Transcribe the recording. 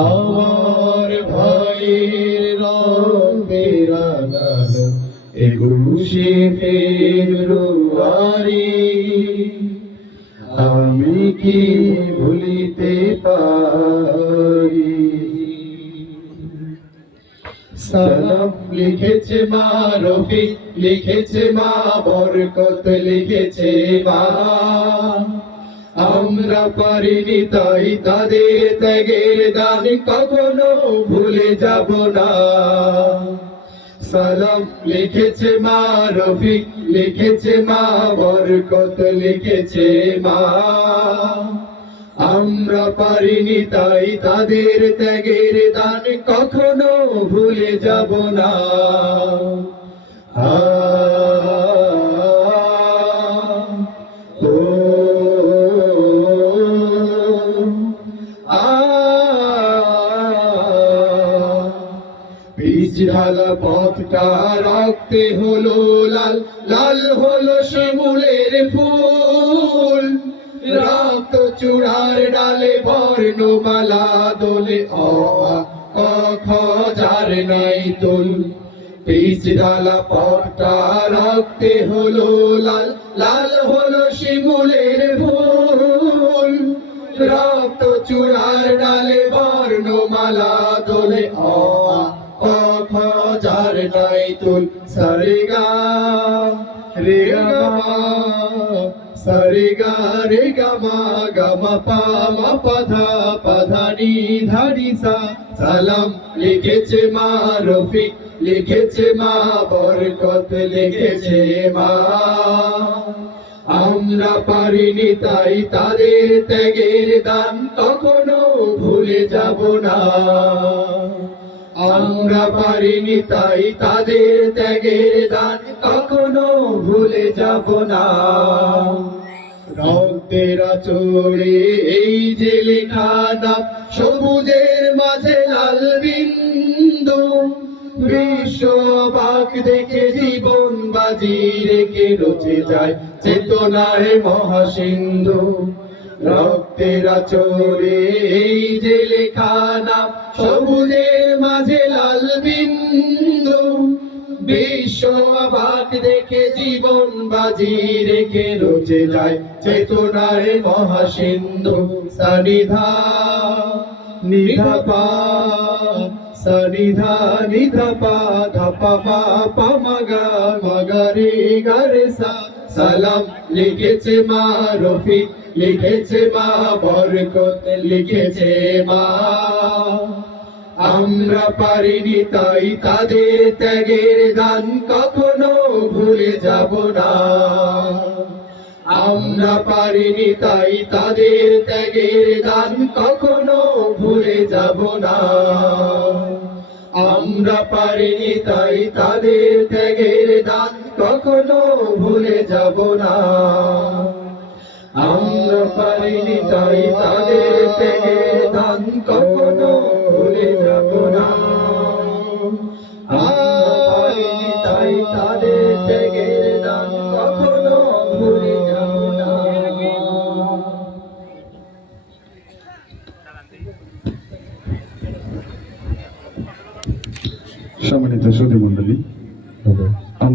আমার ভাইয়ের রঙে রাঙানো 21শে ফেব্রুয়ারি আমি কি ভুলিতে পারি। সালাম লিখেছে মা রফিক, লিখেছে মা বরকত, লিখেছে মা। আমরা পারিনি তাই তাদের ত্যাগের দান কখনো ভুলে যাব না। সালাম লিখেছে মা রফিক, লিখেছে মা বরকত, লিখেছে মা। আমরা পারিনি তাই তাদের ত্যাগের দান কখনো ভুলে যাব না। পিছঢালা পথটা রক্তে হলো লাল, লাল হলো শিমুলের ফুল। রক্ত চূড়ার ডালে বর্ণমালা দোলে, অ আ ক খ যার নাই তুল। পিছঢালা পথটা রক্তে হলো লাল, লাল হলো শিমুলের ফুল। রক্ত চূড়ার ডালে বর্ণমালা দোলে, অ আ ক খ যার নাই তুল। সারে গা রে গা মা, সারে গা রে গা মা, গা মা পা মা পা ধা, পা ধা নি ধা নি সা। সালাম লিখেছে মা রফিক, লিখেছে মা বরকত, লিখেছে মা। আমরা পারিনি তাই তাদের ত্যাগের দান কখনো ভুলে যাব না। আমরা পারিনি তাই তাদের ত্যাগের দান কখনো ভুলে যাব না। রক্তের আঁচড়ে এই যে লেখা নাম, সবুজের মাঝে লাল বিন্দু। বিশ্ব অবাক দেখে জীবন বাজি রেখে রচে যায় চেতনার মহাসিন্ধু। রক্তের আঁচড়ে এই যে লেখা নাম, সবুজের মাঝে লাল বিন্দু। বিশ্ব অবাক দেখে জীবন বাজি রেখে রচে যায় চেতনার মহাসিন্ধু। সানিধা নিধা পা, সানিধা নিধা পা, ধা পা পা মগা, মগা রে গা রে সা। সালাম লিখেছে মা রফিক, লিখেছে মা বরকত, লিখেছে মা। আমরা পারিনি তাই তাদের ত্যাগের দান কখনো ভুলে যাব না। আমরা পারিনি তাই তাদের ত্যাগের দান কখনো ভুলে যাব না। আমরা পারিনি তাই তাদের ত্যাগের দান কখনো ভুলে যাব না। আমরা পারিনি তাই তাদের ত্যাগের দান কখনো ভুলে যাব না। আমরা পারিনি তাই তাদের ত্যাগের দান কখনো ভুলে যাব না। সম্মানিত সুধী মণ্ডলী,